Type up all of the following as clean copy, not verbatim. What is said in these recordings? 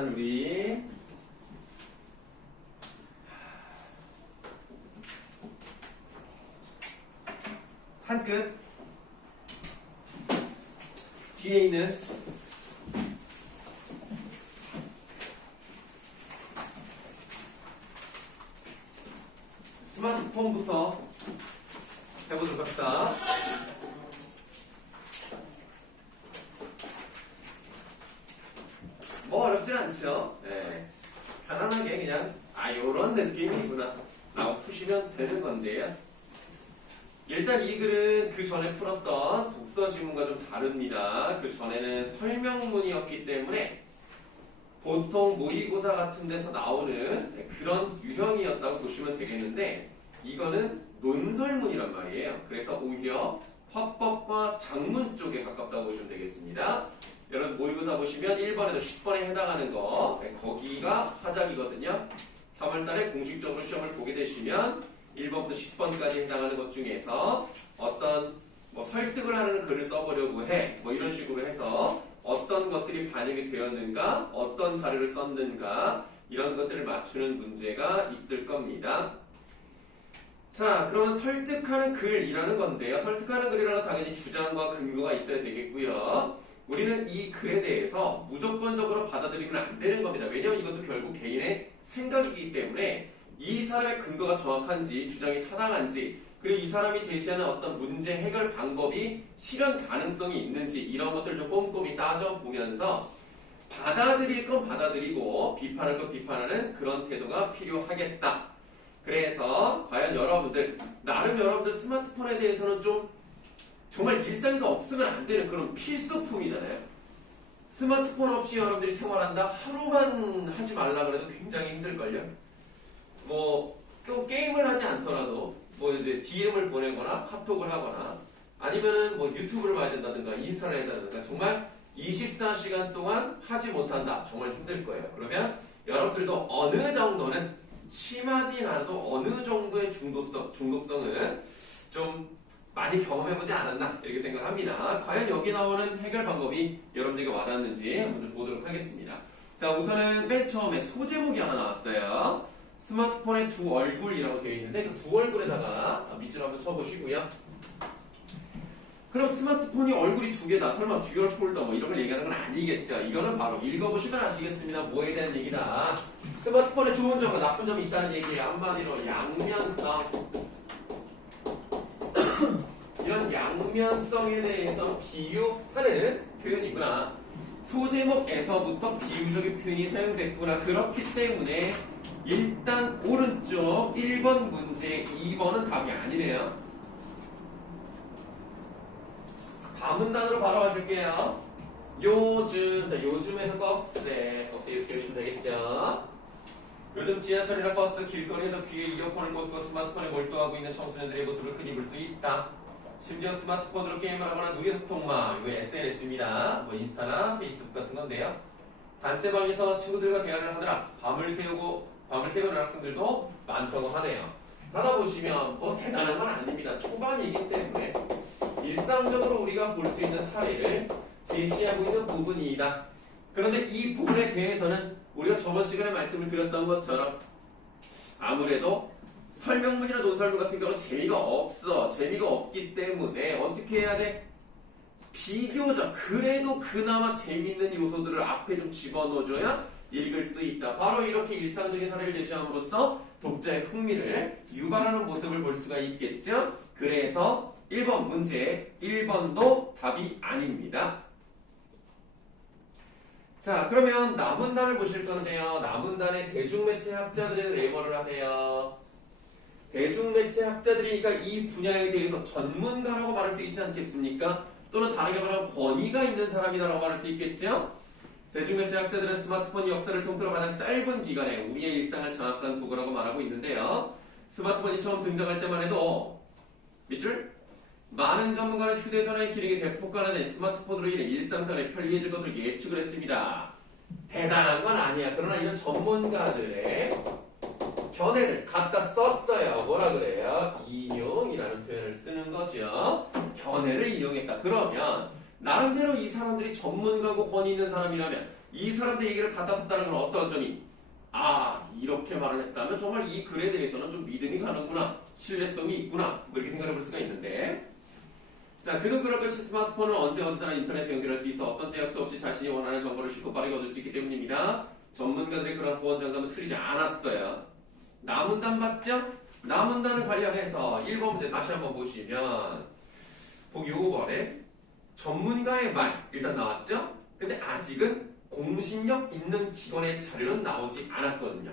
일단 우리 한 끗 뒤에 있는 스마트폰부터 해보도록 합시다. 뭐 어렵진 않죠. 네. 편안하게 그냥 요런 느낌이구나 라고 푸시면 되는 건데요. 일단 이 글은 그 전에 풀었던 독서 지문과 좀 다릅니다. 그 전에는 설명문이었기 때문에 보통 모의고사 같은 데서 나오는 그런 유형이었다고 보시면 되겠는데, 이거는 논설문이란 말이에요. 그래서 오히려 화법과 작문 쪽에 가깝다고 보시면 되겠습니다. 여러분 모의고사 보시면 1번에서 10번에 해당하는 거, 거기가 화작이거든요. 3월달에 공식적으로 시험을 보게 되시면 1번부터 10번까지 해당하는 것 중에서 어떤 설득을 하는 글을 써보려고 해, 이런 식으로 해서 어떤 것들이 반영이 되었는가, 어떤 자료를 썼는가, 이런 것들을 맞추는 문제가 있을 겁니다. 자, 그러면 설득하는 글이라는 건데요. 설득하는 글이라는 당연히 주장과 근거가 있어야 되겠고요. 우리는 이 글에 대해서 무조건적으로 받아들이면 안 되는 겁니다. 왜냐하면 이것도 결국 개인의 생각이기 때문에 이 사람의 근거가 정확한지, 주장이 타당한지, 그리고 이 사람이 제시하는 어떤 문제 해결 방법이 실현 가능성이 있는지, 이런 것들을 좀 꼼꼼히 따져보면서 받아들일 건 받아들이고 비판할 건 비판하는 그런 태도가 필요하겠다. 그래서 과연 여러분들, 나름 여러분들 스마트폰에 대해서는 좀 정말 일상에서 없으면 안 되는 그런 필수품이잖아요. 스마트폰 없이 여러분들이 생활한다? 하루만 하지 말라 그래도 굉장히 힘들걸요. 꼭 게임을 하지 않더라도 이제 DM을 보내거나 카톡을 하거나 아니면은 유튜브를 봐야 된다든가 인스타를 해야 된다든가 정말 24시간 동안 하지 못한다. 정말 힘들 거예요. 그러면 여러분들도 어느 정도는 심하진 않아도 어느 정도의 중독성은 좀 많이 경험해보지 않았나 이렇게 생각합니다. 과연 여기 나오는 해결 방법이 여러분들에게 와닿는지 한번 보도록 하겠습니다. 자, 우선은 맨 처음에 소제목이 하나 나왔어요. 스마트폰의 두 얼굴이라고 되어 있는데 그 두 얼굴에다가 밑줄 한번 쳐보시고요. 그럼 스마트폰이 얼굴이 두 개다. 설마 듀얼 폴더 이런 걸 얘기하는 건 아니겠죠. 이거는 바로 읽어보시면 아시겠습니다. 뭐에 대한 얘기다. 스마트폰에 좋은 점과 나쁜 점이 있다는 얘기예요. 한마디로 양면성. 이런 양면성에 대해서 비유하는 표현이구나. 소제목에서부터 비유적인 표현이 사용됐구나. 그렇기 때문에 일단 오른쪽 1번 문제 2번은 답이 아니네요. 다음 문단으로 바로 가실게요. 요즘에서 꺽쇠 이렇게 해주시면 되겠죠. 요즘 지하철이나 버스, 길거리에서 귀에 이어폰을 꽂고 스마트폰에 몰두하고 있는 청소년들의 모습을 흔히 볼 수 있다. 심지어 스마트폰으로 게임을 하거나 누계 소통망, 이거 SNS입니다. 인스타나 페이스북 같은 건데요. 단체방에서 친구들과 대화를 하느라 밤을 새우는 학생들도 많다고 하네요. 하다 보시면 대단한 건 아닙니다. 초반이기 때문에 일상적으로 우리가 볼 수 있는 사례를 제시하고 있는 부분이다. 그런데 이 부분에 대해서는 우리가 저번 시간에 말씀을 드렸던 것처럼 아무래도 설명문이나 논설문 같은 경우는 재미가 없어. 재미가 없기 때문에 어떻게 해야 돼? 비교적 그래도 그나마 재미있는 요소들을 앞에 좀 집어넣어줘야 읽을 수 있다. 바로 이렇게 일상적인 사례를 제시함으로써 독자의 흥미를 유발하는 모습을 볼 수가 있겠죠. 그래서 1번 문제 1번도 답이 아닙니다. 자, 그러면 남문단을 보실 건데요. 남문단의 대중매체 학자들의 네이버를 하세요. 대중매체 학자들이니까 이 분야에 대해서 전문가라고 말할 수 있지 않겠습니까? 또는 다르게 말하면 권위가 있는 사람이다라고 말할 수 있겠죠? 대중매체 학자들은 스마트폰이 역사를 통틀어 가장 짧은 기간에 우리의 일상을 장악한 도구라고 말하고 있는데요. 스마트폰이 처음 등장할 때만 해도 밑줄? 많은 전문가는 휴대전화의 기능이 대폭 갈아진 스마트폰으로 인해 일상생활이 편리해질 것을 예측을 했습니다. 대단한 건 아니야. 그러나 이런 전문가들의 견해를 갖다 썼어요. 뭐라 그래요? 인용이라는 표현을 쓰는 거죠. 견해를 인용했다. 그러면 나름대로 이 사람들이 전문가고 권위 있는 사람이라면 이 사람들 얘기를 갖다 썼다는 건 어떤 점이 이렇게 말을 했다면 정말 이 글에 대해서는 좀 믿음이 가는구나, 신뢰성이 있구나, 뭐 이렇게 생각해 볼 수가 있는데, 자, 그는 그럴 것이 스마트폰은 언제 어디서나 인터넷에 연결할 수 있어 어떤 제약도 없이 자신이 원하는 정보를 쉽고 빠르게 얻을 수 있기 때문입니다. 전문가들의 그런 호언장담은 틀리지 않았어요. 남문단 맞죠? 남문단을 관련해서 1번 문제 다시 한번 보시면 보기 5번에 전문가의 말 일단 나왔죠? 근데 아직은 공신력 있는 기관의 자료는 나오지 않았거든요.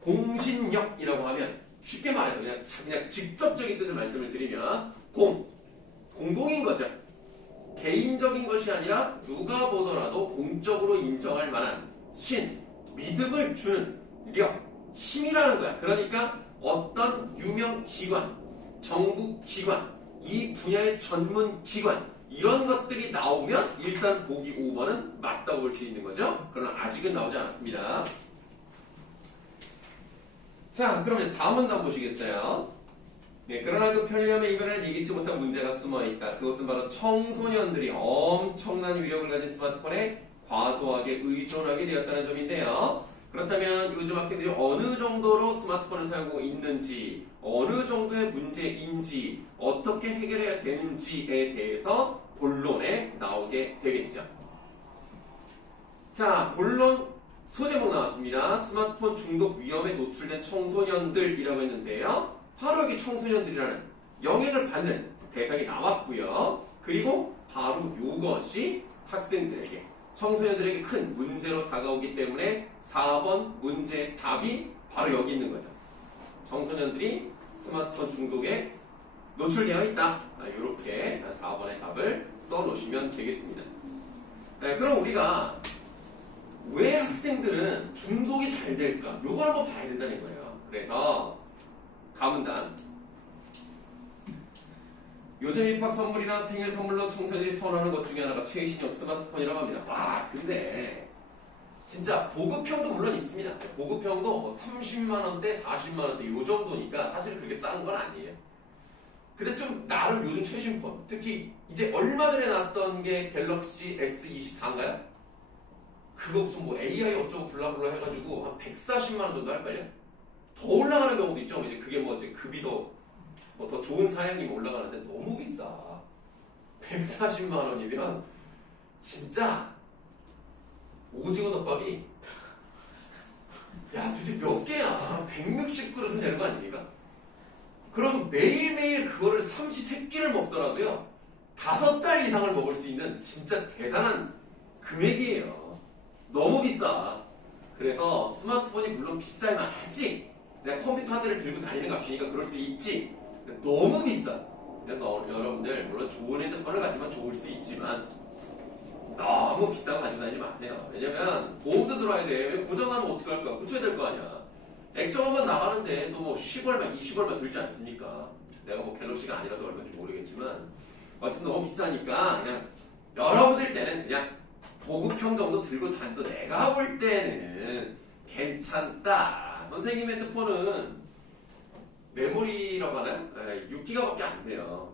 공신력이라고 하면 쉽게 말해서 그냥 직접적인 뜻을 말씀을 드리면 공공인 거죠. 개인적인 것이 아니라 누가 보더라도 공적으로 인정할 만한 믿음을 주는 력, 힘이라는 거야. 그러니까 어떤 유명 기관, 정부 기관, 이 분야의 전문 기관 이런 것들이 나오면 일단 보기 5번은 맞다고 볼 수 있는 거죠. 그러나 아직은 나오지 않았습니다. 자, 그러면 다음 문단 보시겠어요? 네, 그러나 그 편리함의 이변에는 예기치 못한 문제가 숨어있다. 그것은 바로 청소년들이 엄청난 위력을 가진 스마트폰에 과도하게 의존하게 되었다는 점인데요. 그렇다면 요즘 학생들이 어느 정도로 스마트폰을 사용하고 있는지, 어느 정도의 문제인지, 어떻게 해결해야 되는지에 대해서 본론에 나오게 되겠죠. 자, 본론 소제목 나왔습니다. 스마트폰 중독 위험에 노출된 청소년들이라고 했는데요. 바로 여기 청소년들이라는 영향을 받는 대상이 나왔고요. 그리고 바로 이것이 학생들에게, 청소년들에게 큰 문제로 다가오기 때문에 4번 문제 답이 바로 여기 있는 거죠. 청소년들이 스마트폰 중독에 노출되어 있다. 이렇게 4번의 답을 써놓으시면 되겠습니다. 네, 그럼 우리가 왜 학생들은 중독이 잘 될까? 이걸 한번 봐야 된다는 거예요. 그래서 가문단 요즘 입학 선물이나 생일 선물로 청소년들이 선호하는 것 중에 하나가 최신형 스마트폰이라고 합니다. 와, 근데 진짜 보급형도 물론 있습니다. 보급형도 뭐 30만원대, 40만원대 이 정도니까 사실 그렇게 싼 건 아니에요. 근데 좀 나름 요즘 최신폰, 특히 이제 얼마 전에 나왔던 게 갤럭시 S24인가요? 그거 무슨 뭐 AI 어쩌고 블라블라 해가지고 한 140만원 정도 할걸요? 더 올라가는 경우도 있죠. 이제 그게 뭐 이제 급이 뭐 더 좋은 사양이면 올라가는데 너무 비싸. 140만 원이면 진짜 오징어 덮밥이 도대체 몇 개야? 160그릇은 되는 거 아닙니까? 그럼 매일매일 그거를 삼시세끼를 먹더라도요 5달 이상을 먹을 수 있는 진짜 대단한 금액이에요. 너무 비싸. 그래서 스마트폰이 물론 비쌀만 하지, 내가 컴퓨터 한 대를 들고 다니는 값이니까 그럴 수 있지. 너무 비싸. 그래서 여러분들 물론 좋은 핸드폰을 가지면 좋을 수 있지만 너무 비싼 거 가지고 다니지 마세요. 왜냐면 보험도 들어야 돼. 왜 고장나면 어떡할 거야? 고쳐야 될 거 아니야. 액정 한번 나가는데 또 뭐 10얼마, 20얼마 들지 않습니까? 내가 뭐 갤럭시가 아니라서 얼마인지 모르겠지만 어쨌든 너무 비싸니까 그냥 여러분들 때는 그냥 보급형 정도 들고 다녀도 내가 볼 때는 괜찮다. 선생님 핸드폰은 메모리라고 하나요? 6기가밖에 안 돼요.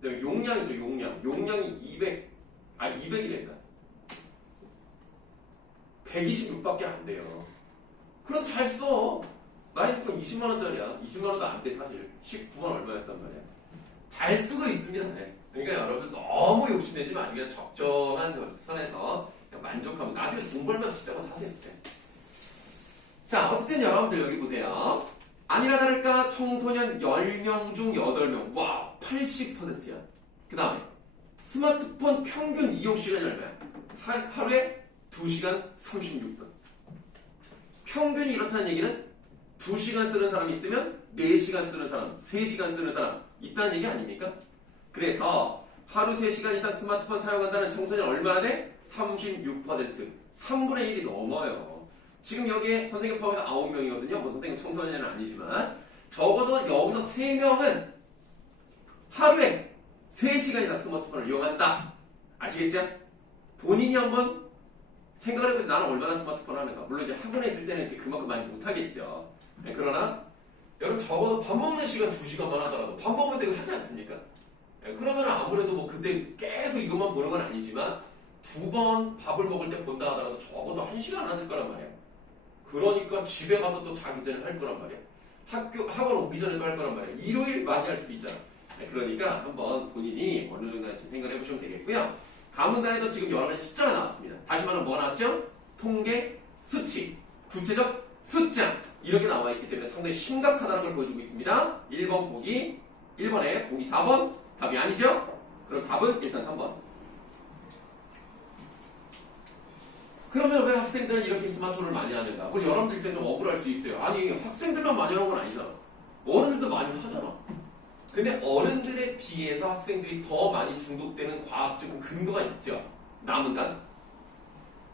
그다음에 용량이죠, 용량이 200이랬나? 126밖에 안 돼요. 그럼 잘 써. 나 핸드폰 20만원짜리야. 20만원도 안 돼, 사실. 19만 얼마였단 말이야. 잘 쓰고 있습니다. 네. 그러니까 여러분 너무 욕심내지 마시고 그냥 적정한 선에서 그냥 만족하면 나중에 돈 벌면 비싼 거 사세요. 네. 자, 어쨌든 여러분들 여기 보세요. 아니나 다를까 청소년 10명 중 8명. 와, 80%야. 그 다음에 스마트폰 평균 이용 시간이 얼마야? 하루에 2시간 36분. 평균이 이렇다는 얘기는 2시간 쓰는 사람이 있으면 4시간 쓰는 사람, 3시간 쓰는 사람 있다는 얘기 아닙니까? 그래서 하루 3시간 이상 스마트폰 사용한다는 청소년 얼마나 돼? 36%. 3분의 1이 넘어요. 지금 여기에 선생님 포함해서 9명이거든요. 뭐 선생님 청소년은 아니지만 적어도 여기서 3명은 하루에 3시간 이상 스마트폰을 이용한다. 아시겠죠? 본인이 한번 생각을 해보세요. 나는 얼마나 스마트폰을 하는가. 물론 이제 학원에 있을 때는 이렇게 그만큼 많이 못하겠죠. 네, 그러나 여러분 적어도 밥 먹는 시간 2시간만 하더라도 밥 먹으면서 이거 하지 않습니까? 네, 그러면 아무래도 뭐 그때 계속 이거 이것만 보는 건 아니지만 2번 밥을 먹을 때 본다 하더라도 적어도 1시간 안 할 거란 말이야. 그러니까 집에 가서 또 자기 전에 할 거란 말이야. 학원 오기 전에도 할 거란 말이야. 일요일 많이 할 수도 있잖아. 그러니까 한번 본인이 어느 정도 생각을 해보시면 되겠고요. 가문단에도 지금 여러 가지 숫자가 나왔습니다. 다시 말하면 뭐 나왔죠? 통계, 수치, 구체적 숫자 이렇게 나와 있기 때문에 상당히 심각하다는 걸 보여주고 있습니다. 1번 보기, 1번에 보기 4번 답이 아니죠? 그럼 답은 일단 3번. 그러면 왜 학생들은 이렇게 스마트폰을 많이 하는가? 그럼 여러분들 좀 억울할 수 있어요. 아니 학생들만 많이 하는 건 아니잖아. 어른들도 많이 하잖아. 근데 어른들에 비해서 학생들이 더 많이 중독되는 과학적인 근거가 있죠. 남은단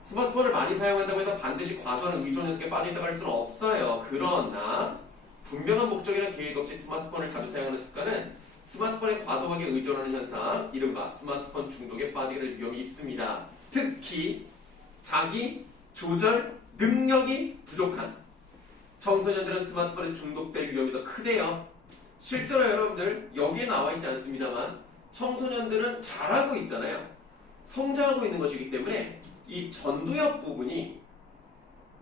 스마트폰을 많이 사용한다고 해서 반드시 과도한 의존 현상에 빠져있다고 할 수는 없어요. 그러나 분명한 목적이나 계획 없이 스마트폰을 자주 사용하는 습관은 스마트폰에 과도하게 의존하는 현상, 이른바 스마트폰 중독에 빠지게 될 위험이 있습니다. 특히 자기 조절 능력이 부족한 청소년들은 스마트폰에 중독될 위험이 더 크대요. 실제로 여러분들 여기에 나와 있지 않습니다만 청소년들은 잘하고 있잖아요. 성장하고 있는 것이기 때문에 이 전두엽 부분이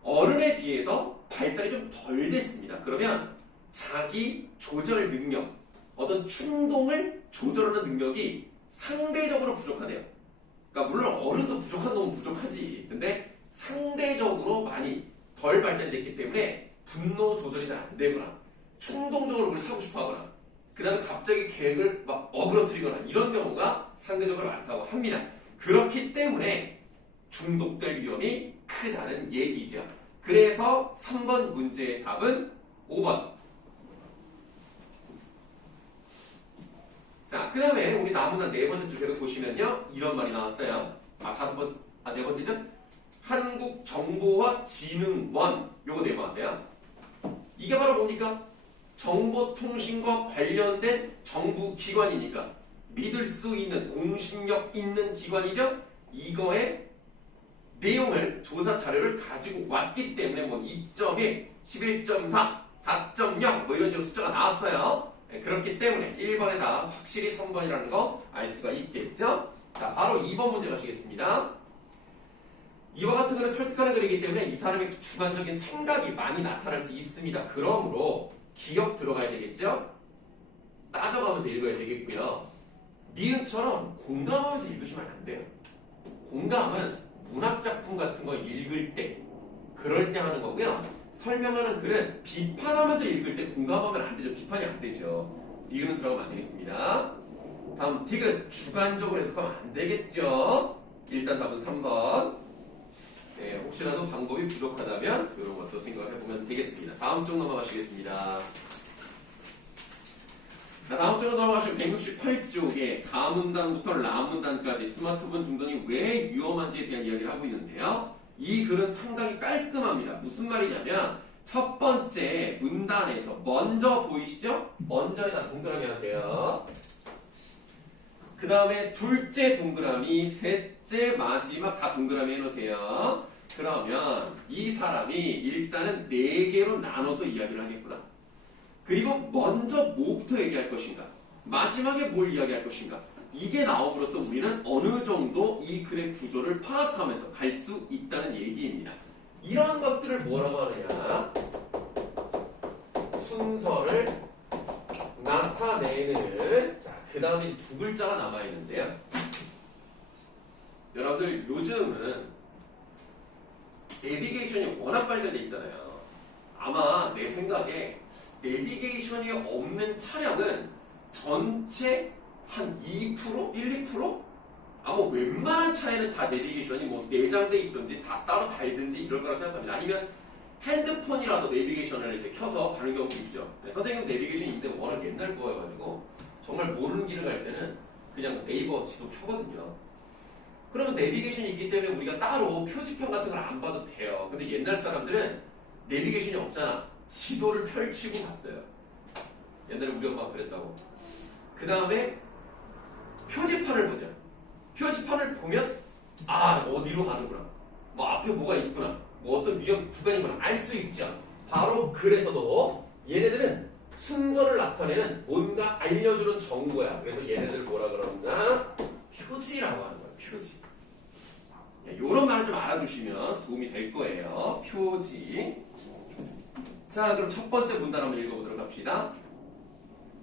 어른에 비해서 발달이 좀 덜 됐습니다. 그러면 자기 조절 능력, 어떤 충동을 조절하는 능력이 상대적으로 부족하대요. 그러니까 물론 어른도 부족한 놈은 부족하지. 근데 상대적으로 많이 덜 발달됐기 때문에 분노 조절이 잘 안 되거나 충동적으로 뭘 사고 싶어 하거나 그 다음에 갑자기 계획을 막 어그러뜨리거나 이런 경우가 상대적으로 많다고 합니다. 그렇기 때문에 중독될 위험이 크다는 얘기죠. 그래서 3번 문제의 답은 5번. 자, 그 다음에 우리 나무나 네 번째 주제로 보시면요. 이런 말이 나왔어요. 네 번째죠? 한국정보화진흥원. 요거 네모하세요. 이게 바로 뭡니까? 정보통신과 관련된 정부기관이니까 믿을 수 있는 공신력 있는 기관이죠. 이거의 내용을 조사 자료를 가지고 왔기 때문에 뭐 2.1, 11.4, 4.0 뭐 이런 식으로 숫자가 나왔어요. 네, 그렇기 때문에 1번에다 확실히 3번이라는 거 알 수가 있겠죠. 자, 바로 2번 문제 가시겠습니다. 이와 같은 글은 설득하는 글이기 때문에 이 사람의 주관적인 생각이 많이 나타날 수 있습니다. 그러므로 기억 들어가야 되겠죠? 따져가면서 읽어야 되겠고요. 니은처럼 공감하면서 읽으시면 안 돼요. 공감은 문학작품 같은 거 읽을 때, 그럴 때 하는 거고요. 설명하는 글은 비판하면서 읽을 때 공감하면 안 되죠. 비판이 안 되죠. 니은은 들어가면 안 되겠습니다. 다음 디귿, 주관적으로 해석하면 안 되겠죠. 일단 답은 3번. 네, 혹시라도 방법이 부족하다면 이런 것도 생각을 해보면 되겠습니다. 다음 쪽 넘어가시겠습니다. 다음 쪽으로 넘어가시면 168쪽에 가문단부터 라문단까지 스마트폰 중독이 왜 위험한지에 대한 이야기를 하고 있는데요. 이 글은 상당히 깔끔합니다. 무슨 말이냐면 첫 번째 문단에서 먼저 보이시죠? 먼저에다 동그라미 하세요. 그 다음에 둘째 동그라미, 셋째 마지막 다 동그라미 해놓으세요. 그러면 이 사람이 일단은 4개로 나눠서 이야기를 하겠구나. 그리고 먼저 뭐부터 얘기할 것인가, 마지막에 뭘 이야기할 것인가, 이게 나옴으로써 우리는 어느 정도 이 글의 구조를 파악하면서 갈 수 있다는 얘기입니다. 이런 것들을 뭐라고 하느냐, 순서를 나타내는, 자, 그 다음에 두 글자가 남아있는데요. 여러분들 요즘은 내비게이션이 워낙 발달돼 있잖아요. 아마 내 생각에 내비게이션이 없는 차량은 전체 한 2%? 1, 2%? 아마 웬만한 차에는 다 내비게이션이 뭐 내장돼 있든지 다 따로 달든지 이럴 거라고 생각합니다. 아니면 핸드폰이라도 내비게이션을 이렇게 켜서 가는 경우도 있죠. 선생님 내비게이션이 있는데 워낙 옛날 거여가지고 정말 모르는 길을 갈 때는 그냥 네이버 지도 켜거든요. 그러면 내비게이션이 있기 때문에 우리가 따로 표지판 같은 걸 안 봐도 돼요. 근데 옛날 사람들은 내비게이션이 없잖아. 지도를 펼치고 갔어요. 옛날에 우리 엄마가 그랬다고. 그 다음에 표지판을 보자. 표지판을 보면 아, 어디로 가는구나. 뭐 앞에 뭐가 있구나. 뭐 어떤 위험 구간이구나. 알 수 있죠. 바로 그래서도 얘네들은 순서를 나타내는 뭔가 알려주는 정보야. 그래서 얘네들 뭐라 그러나? 표지라고 하는 알아두시면 도움이 될 거예요. 표지. 자, 그럼 첫 번째 문단 한번 읽어보도록 합시다.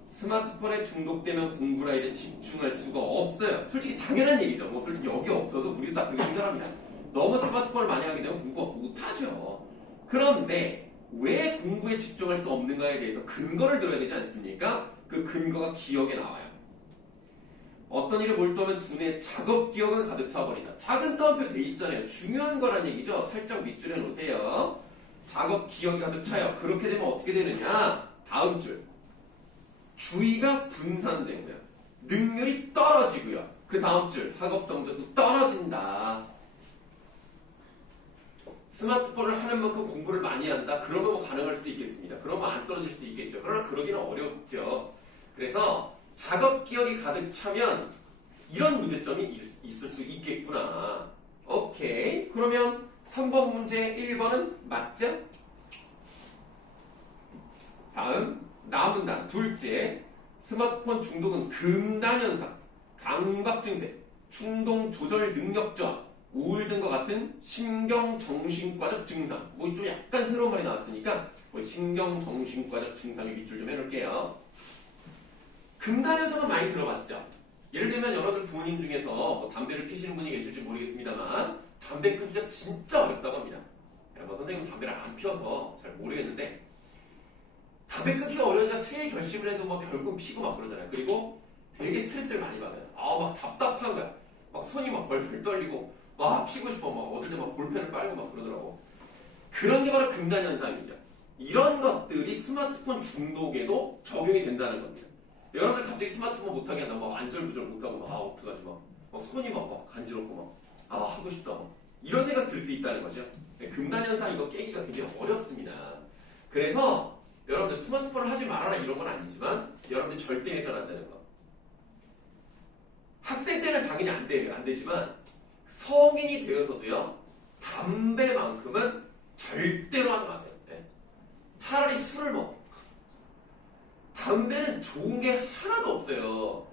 스마트폰에 중독되면 공부나 일에 집중할 수가 없어요. 솔직히 당연한 얘기죠. 뭐 솔직히 여기 없어도 우리도 다 그렇게 생각합니다. 너무 스마트폰을 많이 하게 되면 공부 못하죠. 그런데 왜 공부에 집중할 수 없는가에 대해서 근거를 들어야 되지 않습니까? 그 근거가 기억에 나와요. 어떤 일을 몰두하면 두뇌 작업 기억은 가득 차버린다. 작은 따옴표 돼 있잖아요. 중요한 거란 얘기죠. 살짝 밑줄에 놓으세요. 작업 기억이 가득 차요. 그렇게 되면 어떻게 되느냐? 다음 줄. 주의가 분산되고요. 능률이 떨어지고요. 그 다음 줄. 학업 성적도 떨어진다. 스마트폰을 하는 만큼 공부를 많이 한다. 그러면 뭐 가능할 수도 있겠습니다. 그러면 안 떨어질 수도 있겠죠. 그러나 그러기는 어렵죠. 그래서 작업 기억이 가득 차면 이런 문제점이 있을 수 있겠구나. 오케이. 그러면 3번 문제 1번은 맞죠? 다음 남은단 둘째. 스마트폰 중독은 금단 현상, 강박 증세, 충동 조절 능력 저하, 우울 등과 같은 신경정신과적 증상. 뭐 좀 약간 새로운 말이 나왔으니까 뭐 신경정신과적 증상에 밑줄 좀 해놓을게요. 금단 현상은 많이 들어봤죠? 예를 들면 여러분 부모님 중에서 뭐 담배를 피시는 분이 계실지 모르겠습니다만 담배 끊기가 진짜 어렵다고 합니다. 뭐 선생님은 담배를 안 피워서 잘 모르겠는데 담배 끊기가 어려우니까 새 결심을 해도 뭐 결국 피고 막 그러잖아요. 그리고 되게 스트레스를 많이 받아요. 막 답답한 거야. 막 손이 막 벌벌 떨리고 막 피고 싶어. 막 어떨 때 막 볼펜을 빨고 막 그러더라고. 그런 게 바로 금단 현상이죠. 이런 것들이 스마트폰 중독에도 적용이 된다는 겁니다. 여러분들 갑자기 스마트폰 못하게 한다. 막 안절부절 못하고 막 어떡하지 막 손이 막 간지럽고 막 하고 싶다. 막 이런 생각 들 수 있다는 거죠. 금단 현상 이거 깨기가 굉장히 어렵습니다. 그래서 여러분들 스마트폰을 하지 말아라 이런 건 아니지만 여러분들 절대 해서는 안 되는 거. 학생 때는 당연히 안 되지만 성인이 되어서도요. 담배만큼은 절대로 하지 마세요. 네. 차라리 술을 먹어. 담배는 좋은 게 하나도 없어요.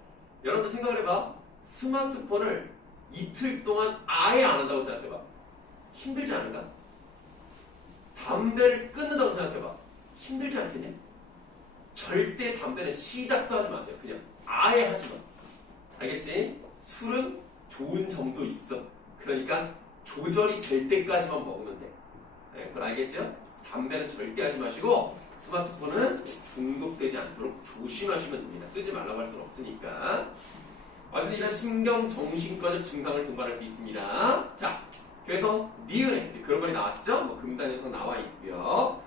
여러분들 생각을 해봐. 스마트폰을 이틀 동안 아예 안 한다고 생각해봐. 힘들지 않을까? 담배를 끊는다고 생각해봐. 힘들지 않겠냐? 절대 담배는 시작도 하지 마세요. 그냥 아예 하지 마. 알겠지? 술은 좋은 점도 있어. 그러니까 조절이 될 때까지만 먹으면 돼. 네, 그걸 알겠죠? 담배는 절대 하지 마시고 스마트폰은 중독되지 않도록 조심하시면 됩니다. 쓰지 말라고 할 수는 없으니까. 완전히 이런 신경정신과적 증상을 동반할 수 있습니다. 자, 그래서 니은에 그런 말이 나왔죠? 뭐 금단 현상 나와 있고요.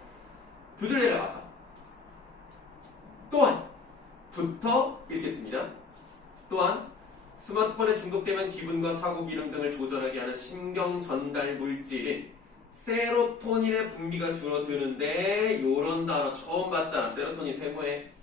두 줄 내려가서 또한 부터 읽겠습니다. 또한 스마트폰에 중독되면 기분과 사고 기능 등을 조절하게 하는 신경 전달 물질인 세로토닌의 분비가 줄어드는데 요런 단어 처음 봤잖아. 세로토닌 세모에.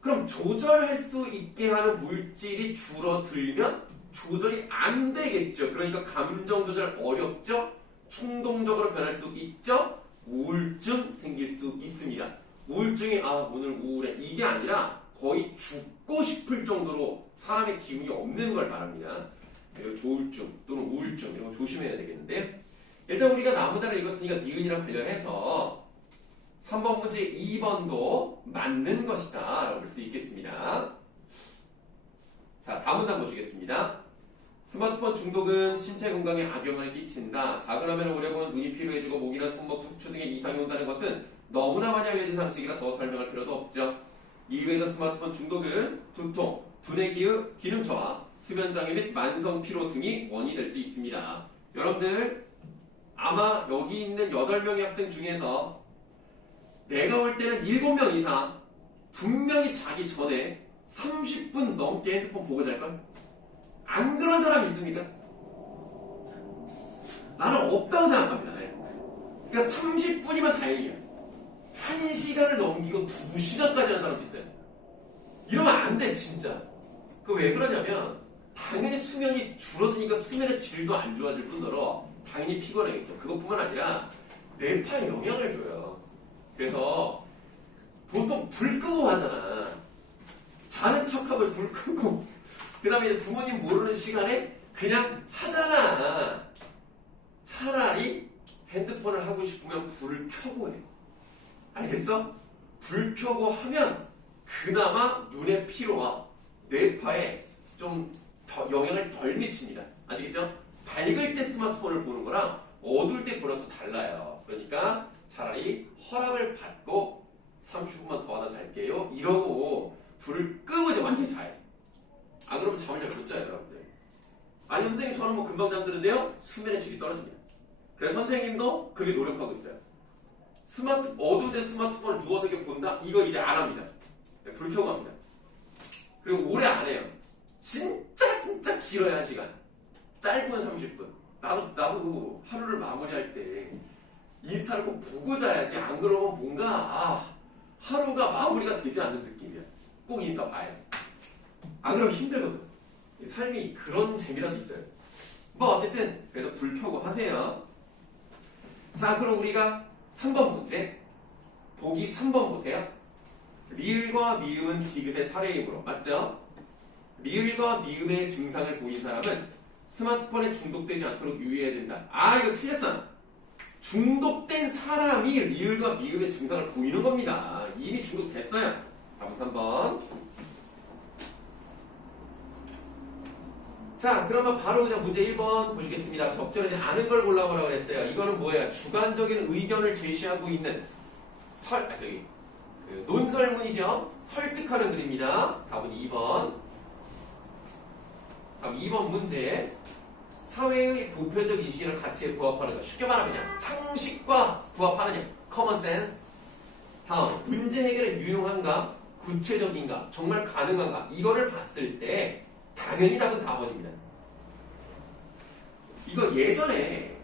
그럼 조절할 수 있게 하는 물질이 줄어들면 조절이 안 되겠죠. 그러니까 감정 조절 어렵죠? 충동적으로 변할 수 있죠? 우울증 생길 수 있습니다. 우울증이 오늘 우울해 이게 아니라 거의 죽고 싶을 정도로 사람의 기운이 없는 걸 말합니다. 조울증 또는 우울증 이런 거 조심해야 되겠는데요. 일단 우리가 나무다를 읽었으니까 니은이랑 관련해서 3번 문제 2번도 맞는 것이다 라고 볼 수 있겠습니다. 자, 다음 문단 보시겠습니다. 스마트폰 중독은 신체 건강에 악영향을 끼친다. 작은 화면을 오래 보면 눈이 피로해지고 목이나 손목, 척추 등에 이상이 온다는 것은 너무나 많이 알려진 상식이라 더 설명할 필요도 없죠. 이외에도 스마트폰 중독은 두통, 두뇌 기능 저하, 수면장애 및 만성 피로 등이 원인이 될 수 있습니다. 여러분들 아마 여기 있는 8명의 학생 중에서 내가 볼 때는 7명 이상 분명히 자기 전에 30분 넘게 핸드폰 보고 잘걸? 안 그런 사람 있습니까? 나는 없다고 생각합니다. 그러니까 30분이면 다행이야. 1시간을 넘기고 2시간까지 하는 사람도 있어요. 이러면 안 돼, 진짜. 그 왜 그러냐면 당연히 수면이 줄어드니까 수면의 질도 안 좋아질 뿐더러 당연히 피곤하겠죠. 그것뿐만 아니라 뇌파에 영향을 줘요. 그래서 보통 불 끄고 하잖아. 자는 척하고 불 끄고 그 다음에 부모님 모르는 시간에 그냥 하잖아. 차라리 핸드폰을 하고 싶으면 불을 켜고 해. 알겠어? 불 켜고 하면 그나마 눈의 피로와 뇌파에 좀 더 영향을 덜 미칩니다. 아시겠죠? 밝을 때 스마트폰을 보는 거랑 어두울 때 보는 것도 달라요. 그러니까 차라리 허락을 받고 30분만 더 하다 잘게요. 이러고 불을 끄고 이제 완전히 자야지. 안 그러면 잠을 잘 못 자요, 여러분들. 아니, 선생님 저는 뭐 금방 잠드는데요? 수면의 질이 떨어집니다. 그래서 선생님도 그게 노력하고 있어요. 어두운 데 스마트폰을 누워서 이렇게 본다? 이거 이제 안 합니다. 불 켜고 합니다. 그리고 오래 안 해요. 진짜 길어야 1시간. 짧으면 30분. 나도 하루를 마무리할 때 인스타를 꼭 보고 자야지. 안 그러면 뭔가 하루가 마무리가 되지 않는 느낌이야. 꼭 인스타 봐야 돼. 안 그러면 힘들거든. 삶이 그런 재미라도 있어요. 뭐 어쨌든 그래도 불 켜고 하세요. 자, 그럼 우리가 3번 문제. 보기 3번 보세요. 리을과 미음은 디귿의 사례이므로. 맞죠? 리을과 미음의 증상을 보인 사람은 스마트폰에 중독되지 않도록 유의해야 된다. 이거 틀렸잖아. 중독된 사람이 리을과 미음의 증상을 보이는 겁니다. 이미 중독됐어요. 답은 3번. 자, 그러면 바로 그냥 문제 1번 보시겠습니다. 적절하지 않은 걸 골라보라고 그랬어요. 이거는 뭐예요? 주관적인 의견을 제시하고 있는 논설문이죠. 설득하는 글입니다. 답은 2번. 다음 2번 문제. 사회의 보편적 인식이나 가치에 부합하는 것. 쉽게 말하면 그냥 상식과 부합하느냐. common sense. 다음, 문제 해결에 유용한가? 구체적인가? 정말 가능한가? 이거를 봤을 때 당연히 답은 4번입니다. 이거 예전에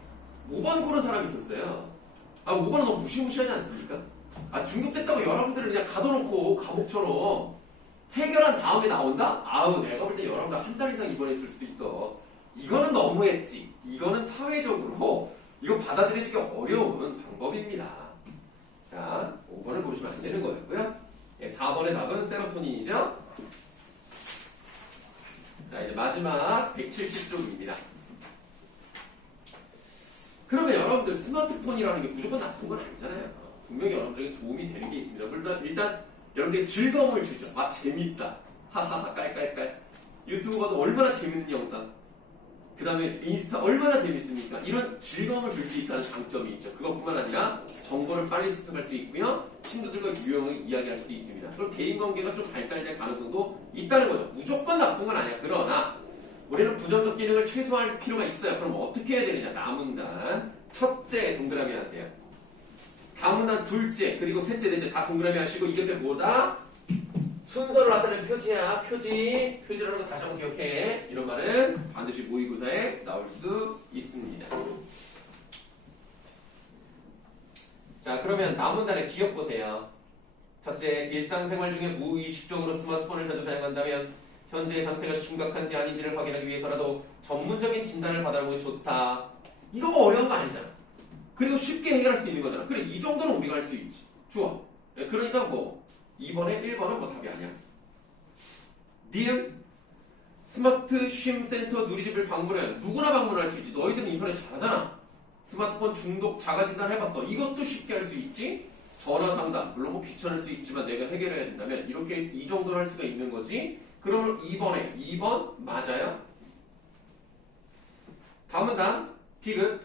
5번 고른 사람이 있었어요. 5번은 너무 무시무시하지 않습니까? 중독됐다고 여러분들을 그냥 가둬놓고 감옥처럼 해결한 다음에 나온다? 내가 볼 때 여러분들 한 달 이상 입원했을 수도 있어. 이거는 너무했지. 이거는 사회적으로 이거 받아들이기 어려운 방법입니다. 자, 5번을 고르시면 안 되는 거였고요. 4번의 답은 세로토닌이죠. 자, 이제 마지막 170쪽입니다. 그러면 여러분들 스마트폰이라는 게 무조건 나쁜 건 아니잖아요. 분명히 여러분들에게 도움이 되는 게 있습니다. 일단 여러분들에게 즐거움을 주죠. 재밌다. 하하하 깔깔깔. 유튜브 봐도 얼마나 재밌는 영상. 그 다음에 인스타 얼마나 재밌습니까? 이런 즐거움을 줄 수 있다는 장점이 있죠. 그것뿐만 아니라 정보를 빨리 습득할 수 있고요. 친구들과 유용하게 이야기할 수 있습니다. 그럼 대인관계가 좀 발달될 가능성도 있다는 거죠. 무조건 나쁜 건 아니야. 그러나 우리는 부정적 기능을 최소화할 필요가 있어요. 그럼 어떻게 해야 되느냐? 나문단 첫째 동그라미 하세요. 다문단 둘째 그리고 셋째 넷째 다 동그라미 하시고 이 곁에 뭐다? 순서를 나타내는 표지야. 표지라는 거 다시 한번 기억해. 이런 말은 반드시 모의고사에 나올 수 있습니다. 자, 그러면 나문단의 기억 보세요. 첫째, 일상생활 중에 무의식적으로 스마트폰을 자주 사용한다면 현재의 상태가 심각한지 아닌지를 확인하기 위해서라도 전문적인 진단을 받아보면 좋다. 이거 뭐 어려운 거 아니잖아. 그리고 쉽게 해결할 수 있는 거잖아. 그래, 이 정도는 우리가 할 수 있지. 좋아. 그러니까 2번에 1번은 답이 아니야. 니은 스마트 쉼센터 누리집을 방문해. 누구나 방문할 수 있지. 너희들은 인터넷 잘하잖아. 스마트폰 중독 자가진단 해봤어. 이것도 쉽게 할 수 있지. 전화 상담. 물론 귀찮을 수 있지만 내가 해결해야 된다면 이렇게 이 정도는 할 수가 있는 거지. 그러면 2번 맞아요. 다문단 디귿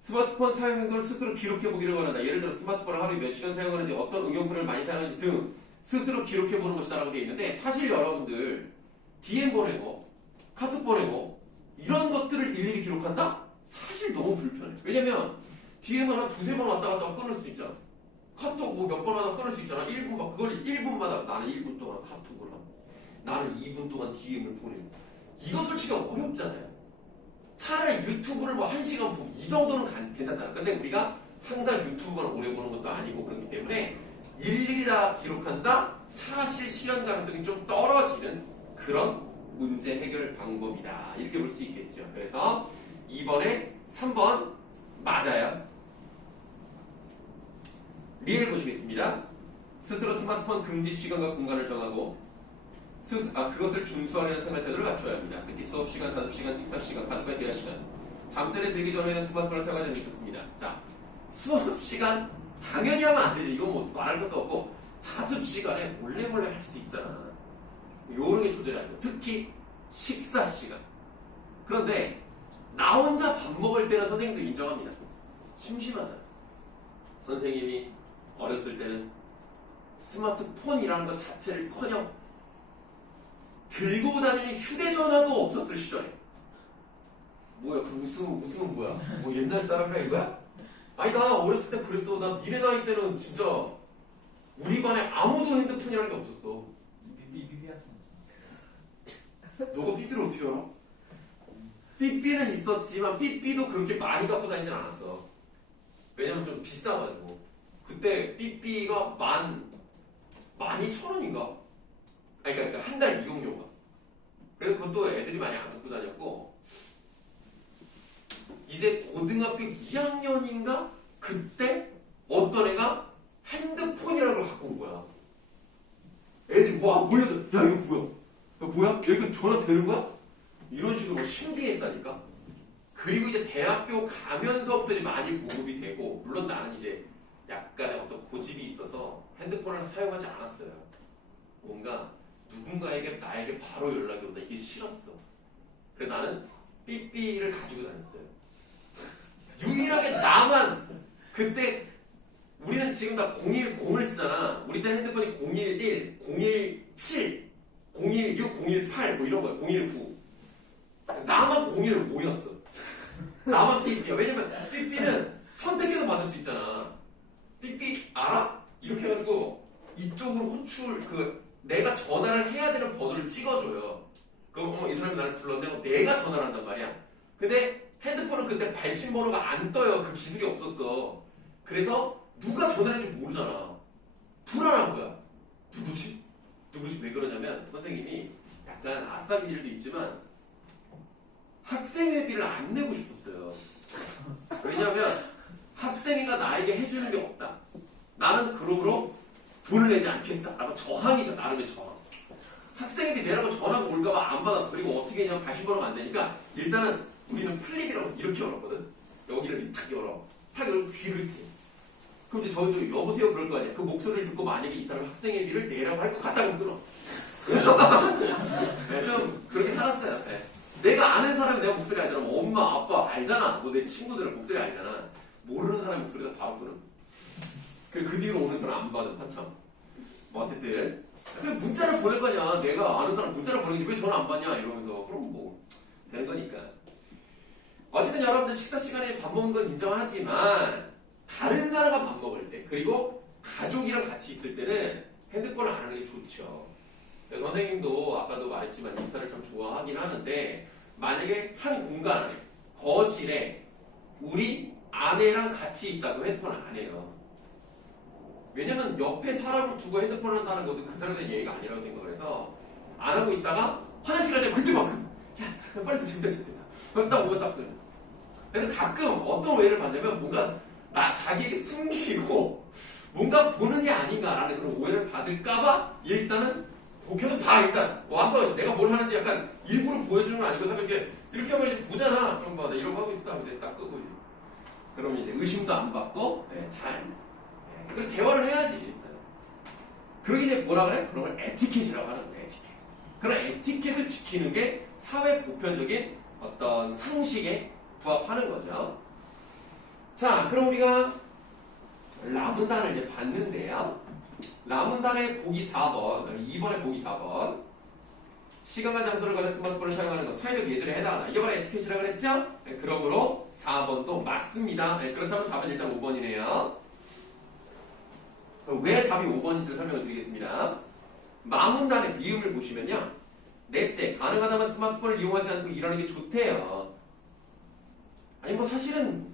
스마트폰 사용 행동을 스스로 기록해보기를 원한다. 예를 들어 스마트폰을 하루에 몇 시간 사용하는지 어떤 응용품을 많이 사용하는지 등 스스로 기록해보는 것이다 라고 되어 있는데 사실 여러분들 DM 보내고 카톡 보내고 이런 것들을 일일이 기록한다? 사실 너무 불편해. 왜냐면 DM을 한 두세 번 왔다 갔다 끊을 수 있잖아. 카톡 몇 번 하다 끊을 수 있잖아. 1분 그걸 1분마다 나는 1분 동안 카톡을 하고 나는 2분 동안 DM을 보내고 이거 솔직히 어렵잖아요. 차라리 유튜브를 1시간 보고 이 정도는 괜찮다. 근데 우리가 항상 유튜브를 오래 보는 것도 아니고 그렇기 때문에 일일이 다 기록한다? 사실 실현 가능성이 좀 떨어지는 그런 문제 해결 방법이다. 이렇게 볼 수 있겠죠. 그래서 2번에 3번 맞아요. 리을 보시겠습니다. 스스로 스마트폰 금지 시간과 공간을 정하고 그것을 준수하려는 생활 태도를 갖춰야 합니다. 특히 수업 시간, 자습 시간, 식사 시간, 가족과의 대화 시간, 잠자리에 들기 전에는 스마트폰을 사용하지 않는 게 좋습니다. 자, 수업 시간 당연히 하면 안 되죠. 이건 뭐 말할 것도 없고 자습 시간에 몰래 할 수도 있잖아. 요런 게 조절이 아니고 특히 식사 시간. 그런데 나 혼자 밥 먹을 때는 선생님도 인정합니다. 심심하잖아. 선생님이 어렸을 때는 스마트폰이라는 것 자체를커녕 들고 다니는 휴대전화도 없었을 시절에 뭐야 그 웃음은 뭐야? 뭐 옛날 사람이라 이거야? 아니 나 어렸을 때 그랬어. 나 니네 나이 때는 진짜 우리 반에 아무도 핸드폰이라는 게 없었어. 삐삐 같은 거. 너가 삐삐를 어떻게 알아? 삐삐는 있었지만 삐삐도 그렇게 많이 갖고 다니진 않았어. 왜냐면 좀 비싸가지고. 그때 삐삐가 12,000원인가? 아니 그러니까 한 달 이용료가. 그래서 그것도 애들이 많이 안 갖고 다녔고 이제 고등학교 2학년인가? 그때 어떤 애가 핸드폰이라는 걸 갖고 온 거야. 애들이 와 몰려들 야 이거 뭐야? 이거 뭐야? 야 이거 전화 되는 거야? 이런 식으로 신기했다니까. 그리고 이제 대학교 가면서부터 이제 많이 보급이 되고 물론 나는 이제 약간의 어떤 고집이 있어서 핸드폰을 사용하지 않았어요. 뭔가 누군가에게 나에게 바로 연락이 온다 이게 싫었어. 그래서 나는 삐삐를 가지고 다녔어요. 유일하게 나만 그때 우리는 지금 다 010을 쓰잖아. 우리 때 핸드폰이 011, 017, 016, 018 뭐 이런 거야. 019. 나만 015였어. 나만 삐삐야. 왜냐면 삐삐는 선택해서 받을 수 있잖아. 삐삐 알아? 이렇게 해가지고 이쪽으로 호출 내가 전화를 해야 되는 번호를 찍어줘요. 그럼 이 사람이 나를 불렀는데 내가 전화를 한단 말이야. 근데 핸드폰은 그때 발신번호가 안 떠요. 그 기술이 없었어. 그래서 누가 전화했는지 모르잖아. 불안한 거야. 누구지? 왜 그러냐면 선생님이 약간 아싸기질도 있지만 학생회비를 안 내고 싶었어요. 왜냐면 학생회가 나에게 해주는 게 없다. 나는 그러므로 돈을 내지 않겠다. 라고 저항이죠. 나름의 저항. 학생회비 내라고 전화가 올까봐 안 받았어. 그리고 어떻게 했냐면 발신번호가 안 되니까 일단은 우리는 플립이라고 이렇게 열었거든. 여기를 탁 열어. 탁 열고 귀를 이렇게. 그럼 이제 저쪽에 여보세요 그럴 거 아니야. 그 목소리를 듣고 만약에 이 사람이 학생회비를 내라고 할 것 같다고 들어. 네, 좀 그렇게 살았어요. 네. 내가 아는 사람이 내가 목소리 알잖아. 뭐 엄마, 아빠 알잖아. 뭐 내 친구들은 목소리 알잖아. 모르는 사람 목소리가 바로 끊어. 그 뒤로 오는 사람 안 받은 한참. 뭐 어쨌든 그냥 문자를 보낼 거냐. 내가 아는 사람 문자를 보내는데 왜 전화 안 받냐 이러면서 그럼 뭐 되는 거니까. 어쨌든 여러분들 식사 시간에 밥 먹는 건 인정하지만 다른 사람과 밥 먹을 때 그리고 가족이랑 같이 있을 때는 핸드폰을 안 하는 게 좋죠. 선생님도 아까도 말했지만 인스타를 참 좋아하긴 하는데 만약에 한 공간 안에 거실에 우리 아내랑 같이 있다고 핸드폰을 안 해요. 왜냐면 옆에 사람을 두고 핸드폰을 한다는 것은 그 사람에 대한 예의가 아니라고 생각을 해서 안 하고 있다가 화장실 갈 때 그때 막 야 빨리 준비해 딱 오면 딱 그래. 그래서 가끔 어떤 오해를 받냐면 뭔가 자기에게 숨기고 뭔가 보는 게 아닌가라는 그런 오해를 받을까봐 일단은 계속 봐. 일단 와서 내가 뭘 하는지 약간 일부러 보여주는 건 아니고 이렇게 하면 이제 보잖아. 그럼 뭐 나 이런 거 하고 있었다 하면 딱 끄고 이제. 그러면 이제 의심도 안 받고 잘 그리고 대화를 해야지. 그러기 이제 뭐라 그래? 그런 걸 에티켓이라고 하는 거야. 에티켓. 그런 에티켓을 지키는 게 사회 보편적인 어떤 상식에 부합하는 거죠. 자, 그럼 우리가 라문단을 이제 봤는데요. 라문단의 보기 4번, 2번의 보기 4번. 시간과 장소를 가는 스마트폰을 사용하는 것, 사회적 예절에 해당하다. 이게 바로 에티켓이라고 그랬죠? 네, 그러므로 4번도 맞습니다. 네, 그렇다면 답은 일단 5번이네요. 왜 답이 5번인지 설명을 드리겠습니다. 마문단의 미음을 보시면요. 넷째, 가능하다면 스마트폰을 이용하지 않고 일하는 게 좋대요. 아니 뭐 사실은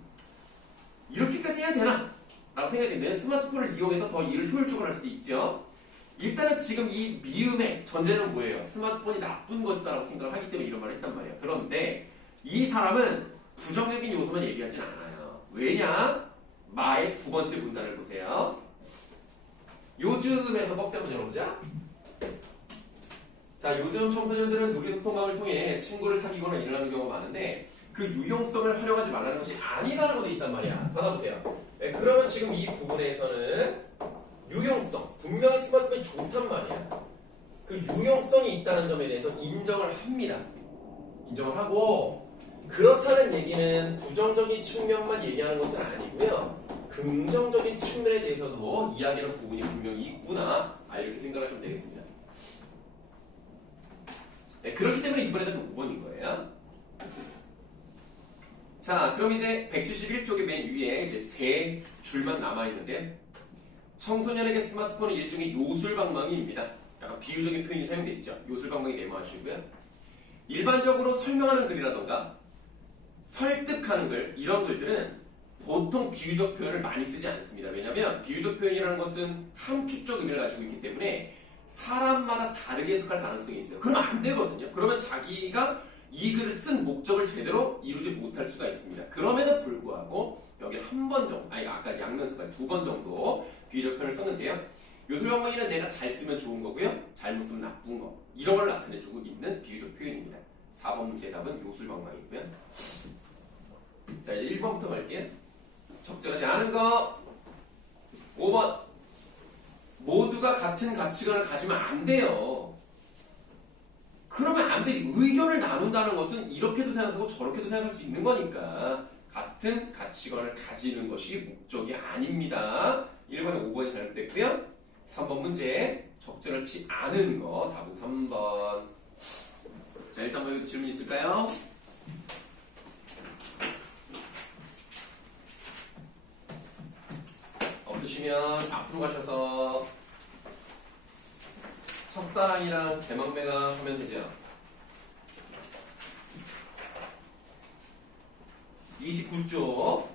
이렇게까지 해야 되나? 라고 생각이 드는데 스마트폰을 이용해서 더 일을 효율적으로 할 수도 있죠. 일단은 지금 이 미음의 전제는 뭐예요? 스마트폰이 나쁜 것이다 라고 생각을 하기 때문에 이런 말을 했단 말이에요. 그런데 이 사람은 부정적인 요소만 얘기하진 않아요. 왜냐? 마의 두 번째 문단을 보세요. 요즘에서 벅스 한번 열어보자. 자, 요즘 청소년들은 놀이소통방을 통해 친구를 사귀거나 일어나는 경우가 많은데 그 유용성을 활용하지 말라는 것이 아니다라고 돼 있단 말이야. 받아보세요. 네, 그러면 지금 이 부분에서는 유용성, 분명히 스마트폰이 좋단 말이야. 그 유용성이 있다는 점에 대해서 인정을 합니다. 인정을 하고, 그렇다는 얘기는 부정적인 측면만 얘기하는 것은 아니고요. 긍정적인 측면에 대해서도 이야기하는 부분이 분명히 있구나. 이렇게 생각하시면 되겠습니다. 네, 그렇기 때문에 이번에는 5번인 거예요. 자, 그럼 이제 171쪽의 맨 위에 이제 세 줄만 남아있는데, 청소년에게 스마트폰은 일종의 요술방망이입니다. 약간 비유적인 표현이 사용되어 있죠. 요술방망이 메모하시고요. 일반적으로 설명하는 글이라던가 설득하는 글, 이런 글들은 보통 비유적 표현을 많이 쓰지 않습니다. 왜냐하면 비유적 표현이라는 것은 함축적 의미를 가지고 있기 때문에 사람마다 다르게 해석할 가능성이 있어요. 그러면 안 되거든요. 그러면 자기가 이 글을 쓴 목적을 제대로 이루지 못할 수가 있습니다. 그럼에도 불구하고 여기 한 번 정도, 아니 아까 양면서까지 2번 정도 비유적 표현을 썼는데요. 요술방망이는 내가 잘 쓰면 좋은 거고요. 잘못 쓰면 나쁜 거. 이런 걸 나타내주고 있는 비유적 표현입니다. 4번 문제의 답은 요술방망이고요. 자, 이제 1번부터 갈게요. 적절하지 않은 거. 5번. 모두가 같은 가치관을 가지면 안 돼요. 그러면 안 되지. 의견을 나눈다는 것은 이렇게도 생각하고 저렇게도 생각할 수 있는 거니까 같은 가치관을 가지는 것이 목적이 아닙니다. 1번에 5번이 잘못됐고요. 3번 문제 적절하지 않은 거 답은 3번. 자, 일단 뭐 여기 질문 있을까요? 없으시면 앞으로 가셔서 첫사랑이랑 제망매가 하면 되죠. 29쪽